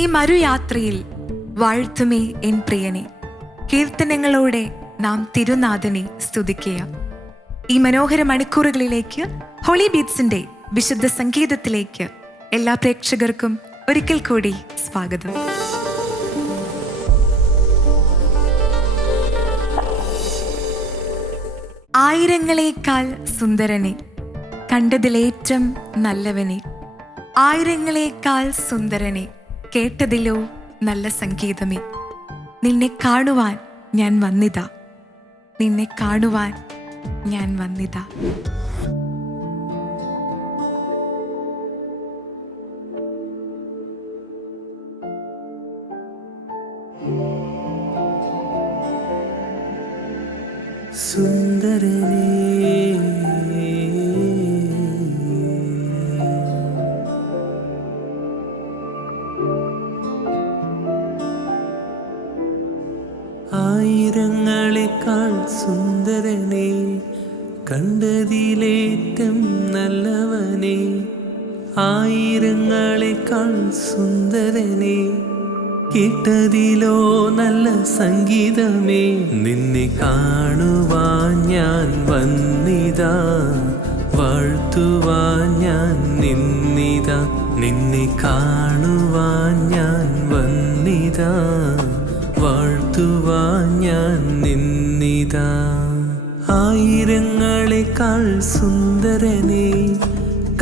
ഈ മരുയാത്രയിൽ വാഴ്ത്തുമേ എൻ പ്രിയനെ, കീർത്തനങ്ങളോടെ നാം തിരുനാഥനെ സ്തുതിക്കുക. ഈ മനോഹര മണിക്കൂറുകളിലേക്ക് ഹോളി ബീറ്റ്സിന്റെ വിശുദ്ധ സംഗീതത്തിലേക്ക് എല്ലാ പ്രേക്ഷകർക്കും ഒരിക്കൽ കൂടി സ്വാഗതം. ആയിരങ്ങളേക്കാൾ സുന്ദരനെ, കണ്ടതിലേറ്റം നല്ലവനെ, ആയിരങ്ങളേക്കാൾ സുന്ദരനെ, കേട്ടതിലോ നല്ല സംഗീതമേ, നിന്നെ കാണുവാൻ ഞാൻ വന്നിതാ, നിന്നെ കാണുവാൻ ഞാൻ വന്നിതാ. സുന്ദരനേ, ആയിരങ്ങളെക്കാൾ സുന്ദരനേ, കണ്ടതിലേറ്റം നല്ലവനേ, ആയിരങ്ങളെക്കാൾ സുന്ദരനേ, കേട്ടതിലോ നല്ല സംഗീതമേ, നിന്നെ കാണുവാൻ ഞാൻ വന്നിതാ, വാഴ്ത്തുവാൻ ഞാൻ നിന്നിതാ, നിന്നെ കാണുവാൻ ഞാൻ വന്നിതാ, വാഴ്ത്തുവാൻ ഞാൻ നിന്നിതാ. ആയിരങ്ങളെക്കാൾ സുന്ദരനേ,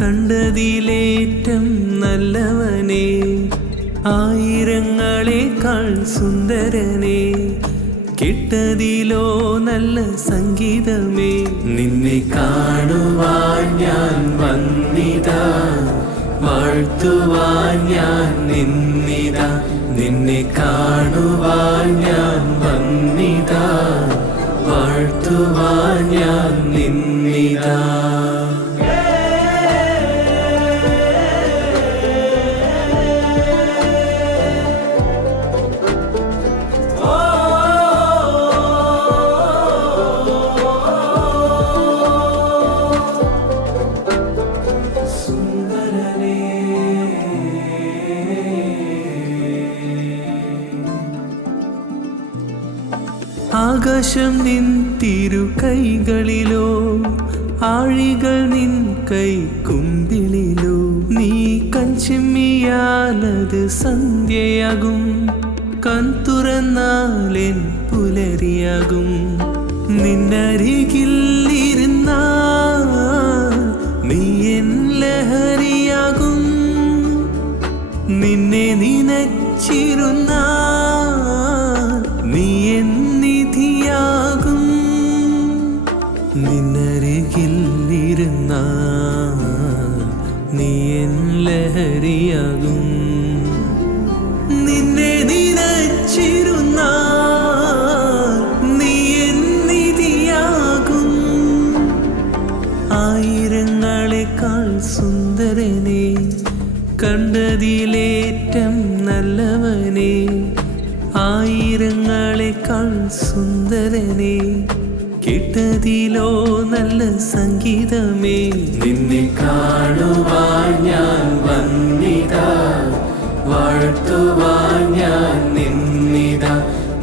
കണ്ടതിലേറ്റം നല്ലവനേ, ആയിരങ്ങളെക്കാൾ സുന്ദരനേ, കേട്ടതിലോ നല്ല സംഗീതമേ, നിന്നെ കാണുവാൻ ഞാൻ വന്നിതാ, വാഴ്ത്തുവാൻ ഞാൻ നിന്നിതാ, നിന്നെ കാണുവാൻ ഞാൻ വന്നിതാ, വാഴ്ത്തുവാൻ ഞാൻ നിന്നിതാ. ആകാശം നിൻ തിരു കൈകളിലോ, ആഴികൾ നിൻ കൈക്കുമ്പിളിലോ, നീ കൺചിമ്മിയാലത് സന്ധ്യയാകും, കൺതുറന്നാലെൻ പുലരിയാകും, നിന്നരികിൽ ഇരുന്നാൽ നീ എൻ ലഹരിയാകും, നിന്നെ നനച്ചിരുന്നാൽ നീ എൻ നിധിയാകും, നിന്നരികിൽ ഇരുന്നാൽ നീ എൻ ലഹരിയാകും, നിന്നെ നനച്ചിരുന്നാൽ നീ എൻ നിധിയാകും. ആയിരങ്ങളെക്കാൾ സുന്ദരനേ, കണ്ടതിലേറ്റം നല്ലവനേ, ആയിരങ്ങളെക്കാൾ സുന്ദരനേ, കേട്ടതിലോ നല്ല സംഗീതമേ, നിന്നെ കാണുവാൻ ഞാൻ വന്നിതാ, വാഴ്ത്തുവാൻ ഞാൻ നിന്നിതാ,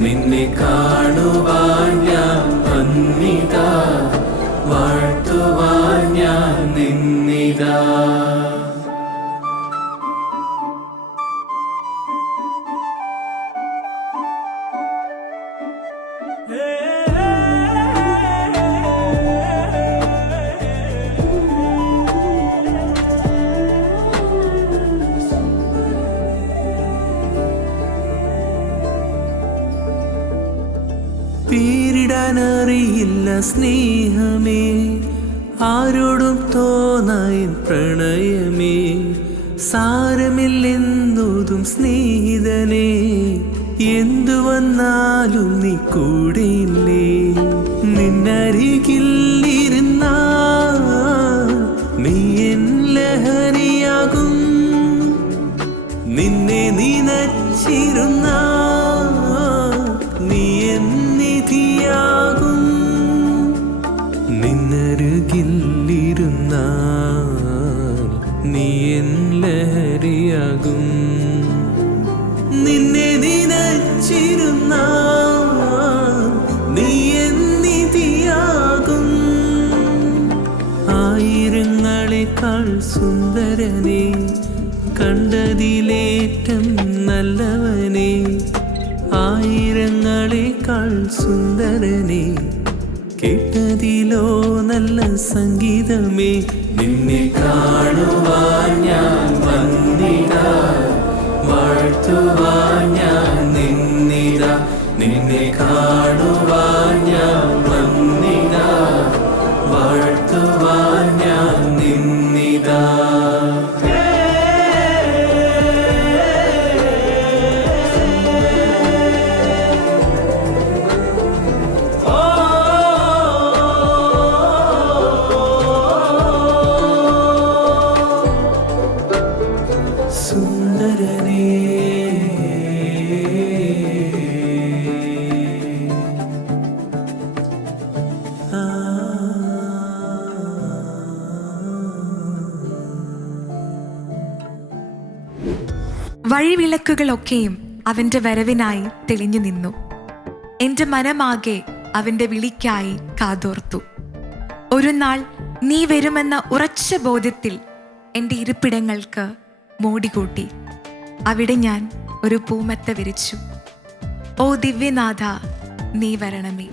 നിന്നെ കാണുവാൻ ഞാൻ വന്നിതാ, വാഴ്ത്തുവാൻ ഞാൻ നിന്നിതാ. പേരിടാനറിയില്ല സ്നേഹമേ, ആരോടും തോന്നാൻ പ്രണയമേ, സാരമില്ലെന്നതും സ്നേഹിതനേ, എന്തു വന്നാലും നീ കൂടെയില്ലേ, നിന്നരികിൽ ഇരുന്നാൽ നീ എൻ ലഹരിയാകും, നിന്നെ നനച്ചിരുന്നാൽ നീ എൻ നിധിയാകും, നിന്നരികിൽ ഇരുന്നാൽ നീ എൻ ലഹരിയാകും, സുന്ദരനെ, കണ്ടതിലേറ്റം നല്ലവനെ, ആയിരങ്ങളെക്കാൾ സുന്ദരനെ, കേട്ടതിലോ നല്ല സംഗീതമേ. നിന്നെ കാണുവാൻ ഞാൻ വന്നിടാ, വാഴ്ത്തുവാൻ ഞാൻ നിന്നിടാ. നിന്നെ കാണുവാൻ ഞാൻ വന്നിടാ, വാഴ്ത്തുവാൻ ഞാൻ നിന്നിടാ. സുന്ദരനേ, വഴിവിളക്കുകളൊക്കെയും അവന്റെ വരവിനായി തെളിഞ്ഞു നിന്നു. എന്റെ മനമാകെ അവന്റെ വിളിക്കായി കാതോർത്തു. ഒരു നാൾ നീ വരുമെന്ന ഉറച്ച ബോധ്യത്തിൽ എൻ്റെ ഇരിപ്പിടങ്ങൾക്ക് മോടികൂട്ടി. അവിടെ ഞാൻ ഒരു പൂമത്ത വിരിച്ചു. ഓ ദിവ്യനാഥ, നീ വരണമേ.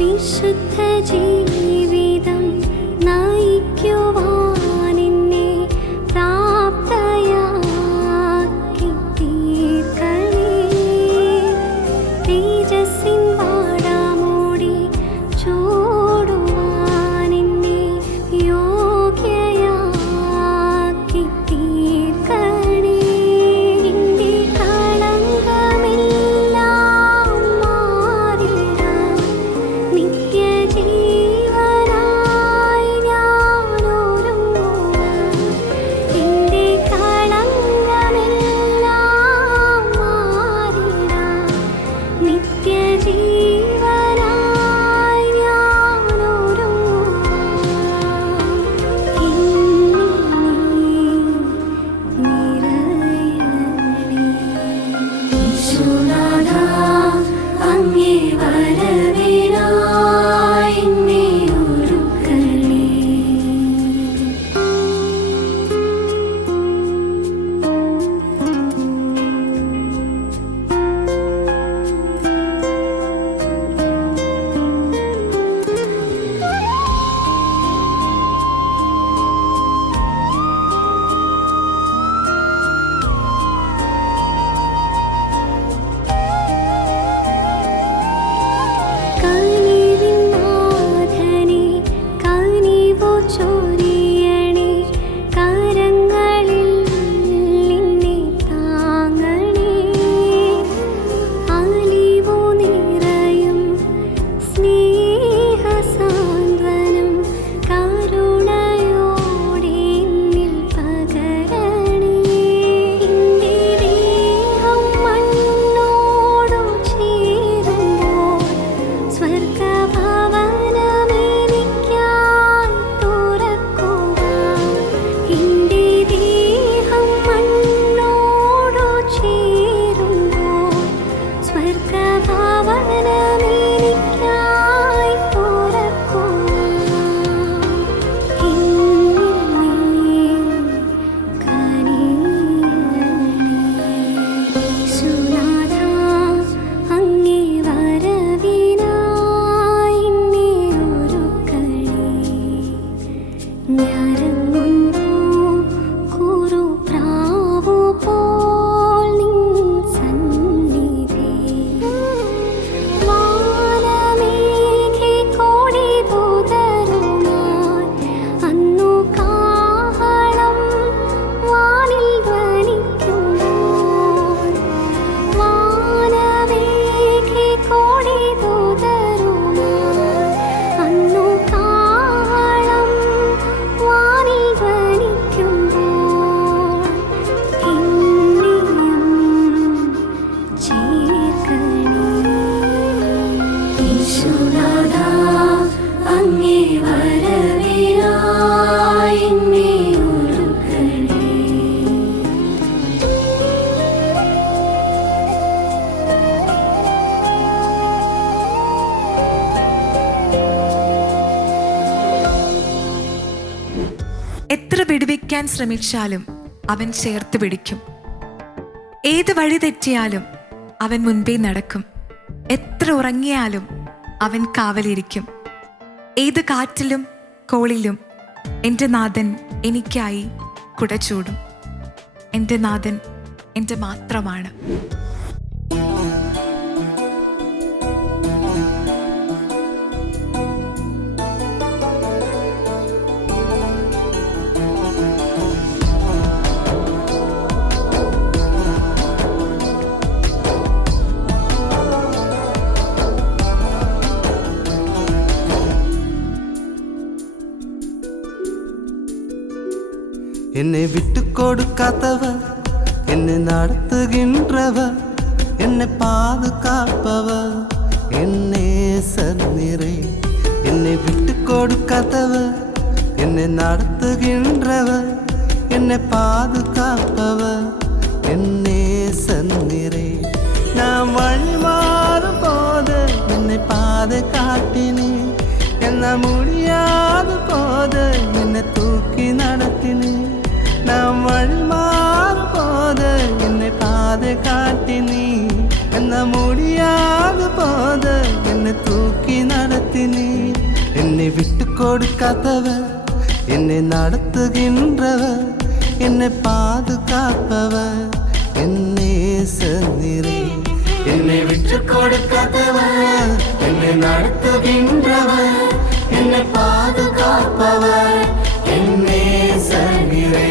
വിശുദ്ധ ജീവിതം നയിക്കുവാൻ എന്നെ പ്രാപ്തയാക്കി തീർക്കണേ. തേജസ്സിൻ വാടാമൂടി ചൂടുവാൻ എന്നെ യോഗ്യയാക്കി തീർക്കണേ. എൻ്റെ കളങ്കമെല്ലാം മാറിടാൻ നിത്യജീവൻ സ്വർഗഭവനമെനിക്കായി തുറക്കുവാൻ എന്നിൽ നീ കനിയണമേ. യേശുനാഥാ, അങ്ങേ വരവിനായി എന്നെ ഒരുക്കണേ. ഞാനിറങ്ങുന്നു കുറുപ്രാവു പോൽ നിൻ സന്നിധി. വാനമേഘി കോടിദൂതരുമായി അന്നു കാഹളം വാനിൽ ധ്വനിക്കുമ്പോൾ. വാനമേഘി കോടിദൂതരുമായി അന്നു കാഹളം വാനിൽ ധ്വനിക്കുമ്പോൾ എന്നെയും ചേർക്കണേ. യേശുനാഥാ, അങ്ങേ വരവിനായി എന്നെ ഒരുക്കണേ. എത്ര വിടുവിക്കാൻ ശ്രമിച്ചാലും അവൻ ചേർത്ത് പിടിക്കും. ഏത് വഴി തെറ്റിയാലും അവൻ മുൻപേ നടക്കും. എത്ര ഉറങ്ങിയാലും അവൻ കാവലിരിക്കും. ഏത് കാറ്റിലും കോളിലും എൻ്റെ നാഥൻ എനിക്കായി കുട ചൂടും. എൻ്റെ നാഥൻ എൻ്റെ മാത്രമാണ്. என்னை விட்டு கொடுக்காதவர், என்னை நடத்துகின்றவர், என்னை பாதுகாப்பவர், என்னே சந்நிறை. என்னை விட்டு கொடுக்காதவர், என்னை நடத்துகின்றவர், என்னை பாதுகாப்பவர், என்னே சந்நிறை. நான் வழி மாறும் போது என்னை பாதை காட்டினே, என்ன முடியாத போது என்னை தூக்கி நடத்தினே. நான் வழி மாறும் போது என்னை பாதை காட்டினே, என்ன முடியாத போது என்னை தூக்கி நடத்தினே. என்னை விட்டு கொடுக்காதவர், என்னை நடத்துகின்றவர், என்னை பாதுகாப்பவர், என்னே சந்நிறை. என்னை விட்டு கொடுக்காதவர், என்னை நடத்துகின்றவர், என்னை பாதுகாப்பவர், என்னே சந்நிறை.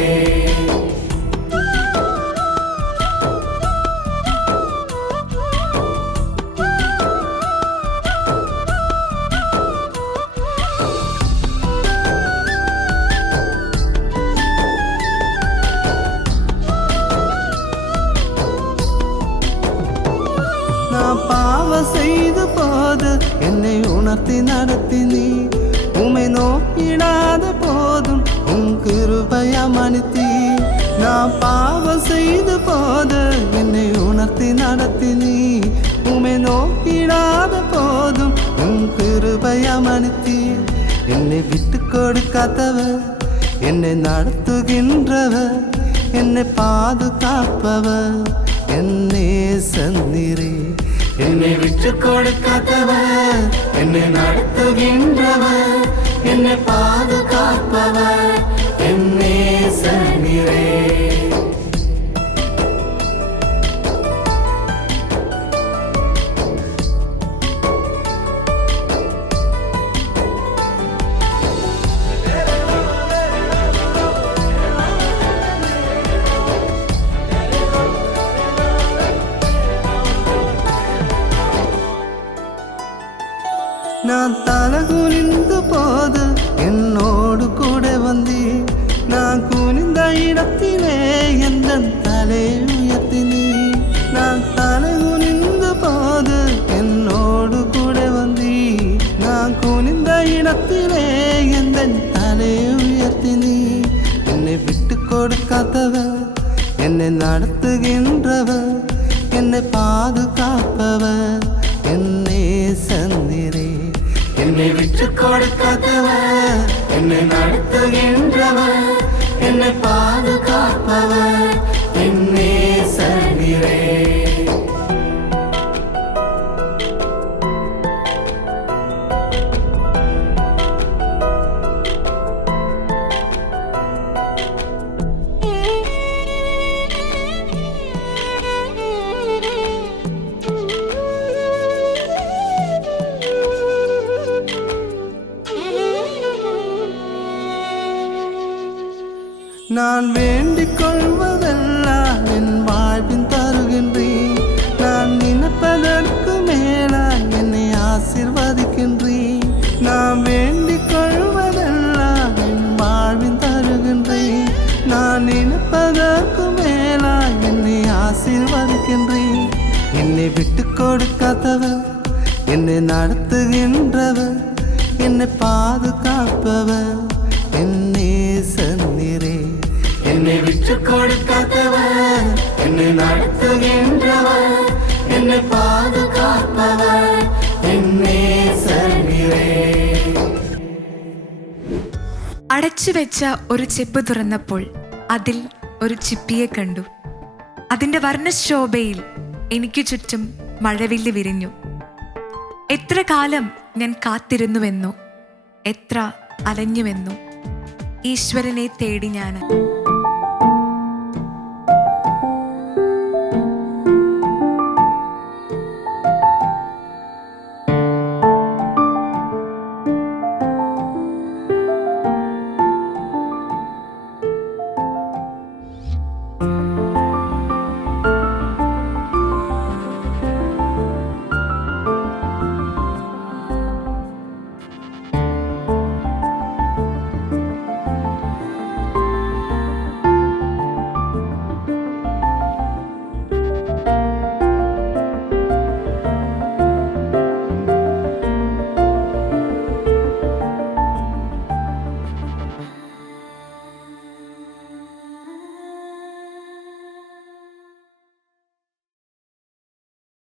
நான் பாவம் செய்த போது என்னை உணர்த்தி நடத்தினீ, உம்மை நோக்கிடாத போதும் உன் கிருபையை மன்னித்தீ. நான் பாவம் செய்த போது என்னை உணர்த்தி நடத்தினீ, உம்மை நோக்கிடாத போதும் உன் கிருபையை மன்னித்தீ. என்னை விட்டு கொடுக்காதவர், என்னை நடத்துகின்றவர், என்னை பாதுகாப்பவர், என்னே சந்நிறை. என்னை விட்டு கொடுக்காதவர், என்னை நடத்துகின்றவர், என்னை பாதுகாப்பவர், என்னே சந்நிறை. நான் தலை குனிந்த போது என்னோடு கூட வந்தீ, நான் குனிந்த இடத்திலே எந்த தலை உயர்த்தினீ. நான் தலை குனிந்த போது என்னோடு கூட வந்தீ, நான் குனிந்த இடத்திலே எந்த தலை உயர்த்தினீ. என்னை விட்டு கொடுக்காதவர், என்னை நடத்துகின்றவர், என்னை பாதுகாப்பவர் என்னே சந்திரே. என்னை விட்டு கொடுக்காதவர், என்னை நடத்துகின்றவர், என்னை பாதுகாப்பவர் என்னே சந்திரே. நான் வேண்டிக் கொள்வதெல்லாம் என் வாழ்வின் தருகின்றேன். நான் நினைப்பதற்கு மேலாய் என்னை ஆசீர்வதிக்கின்றேன். நான் வேண்டிக் கொள்வதெல்லாம் என் வாழ்வின் தருகின்றேன். நான் நினைப்பதற்கு மேலாய் என்னை ஆசீர்வதிக்கின்றேன். என்னை விட்டு கொடுக்காதவர், என்னை நடத்துகின்றவர், என்னை பாதுகாப்பவர் என்னே சந்திரே. என்னை விட்டு கொடுக்காதவர், என்னை நடத்துகின்றவர், என்னை பாதுகாப்பவர் என்னே சந்திரே. അടച്ചുവെച്ച ഒരു ചെപ്പ് തുറന്നപ്പോൾ അതിൽ ഒരു ചിപ്പിയെ കണ്ടു. അതിൻ്റെ വർണ്ണശോഭയിൽ എനിക്ക് ചുറ്റും മഴവില്ല് വിരിഞ്ഞു. എത്ര കാലം ഞാൻ കാത്തിരുന്നുവെന്നോ, എത്ര അലഞ്ഞുവെന്നോ, ഈശ്വരനെ തേടി ഞാൻ.